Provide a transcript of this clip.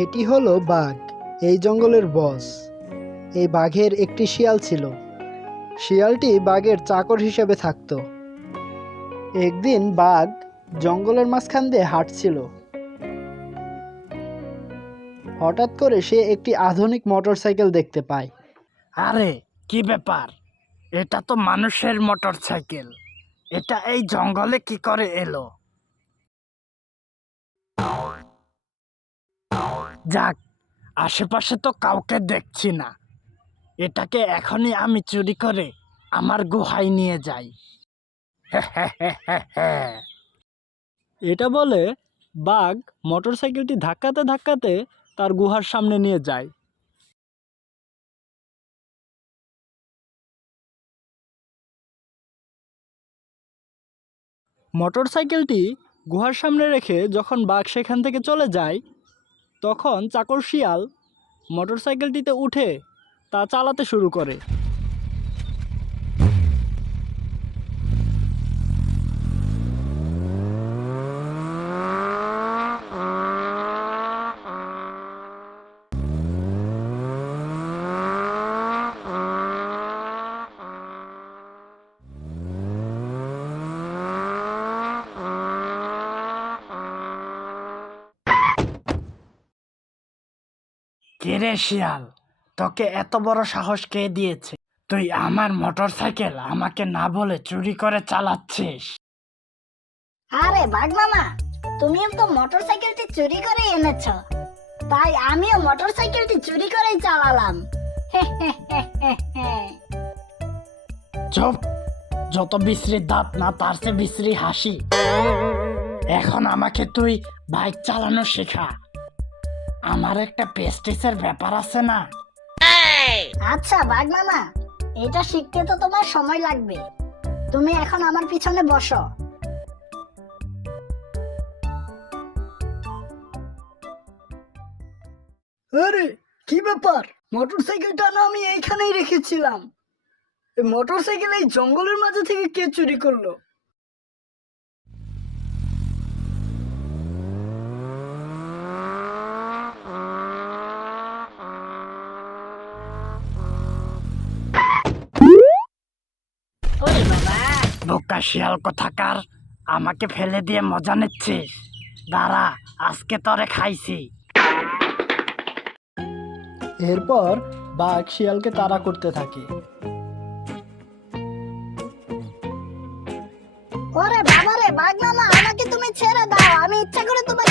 এটি হলো বাঘ, এই জঙ্গলের বস। এই বাঘের একটি শিয়াল ছিল। শিয়ালটি বাঘের চাকর হিসেবে থাকতো। একদিন বাঘ জঙ্গলের মাঝখান দিয়ে হাঁটছিল। হঠাৎ করে সে একটি আধুনিক মোটরসাইকেল দেখতে পায়। আরে কি ব্যাপার, এটা তো মানুষের মোটর সাইকেল। এটা এই জঙ্গলে কি করে এলো? যাক, আশেপাশে তো কাউকে দেখছি না। এটাকে এখনই আমি চুরি করে আমার গুহায় নিয়ে যাই। এটা বলে বাঘ মোটরসাইকেলটি ধাক্কাতে ধাক্কাতে তার গুহার সামনে নিয়ে যায়। মোটরসাইকেলটি গুহার সামনে রেখে যখন বাঘ সেখান থেকে চলে যায়, তখন চাকর শিয়াল মোটরসাইকেলটিতে উঠে তা চালাতে শুরু করে। কিরে শিয়াল, তোকে এত বড় সাহস কে দিয়েছে? তুই আমার মোটর সাইকেল আমাকে না বলে চুরি করে চালাচ্ছিস? আরে বাঘ মামা, তুমিও তো মোটরসাইকেলটি চুরি করে এনেছো, তাই আমিও মোটরসাইকেলটি চুরি করেই চালালাম। চুপ! যত বিশ্রী দাঁত না তার চেয়ে বিশ্রী হাসি। এখন আমাকে তুই বাইক চালানো শেখা। আমার একটা পেস্টিসের ব্যাপার আছে না? আচ্ছা বাঘ মামা, এটা শিখতে তো তোমার সময় লাগবে। তুমি এখন আমার পিছনে বসো। আরে কি ব্যাপার, মোটরসাইকেলটা না আমি এইখানেই রেখেছিলাম। এই মোটরসাইকেল এই জঙ্গলের মাঝে থেকে কে চুরি করলো? ওরে বাবা, বোকা শিয়াল কোথাকার, আমাকে ফেলে দিয়ে মজা নিচ্ছিস? দাঁড়া, আজকে তোরে খাইছি। এরপর বাঘ শিয়ালকে তাড়া করতে থাকে। ওরে বাবা রে বাঘ মামা, আমাকে তুমি ছেড়ে দাও, আমি ইচ্ছা করে তোমার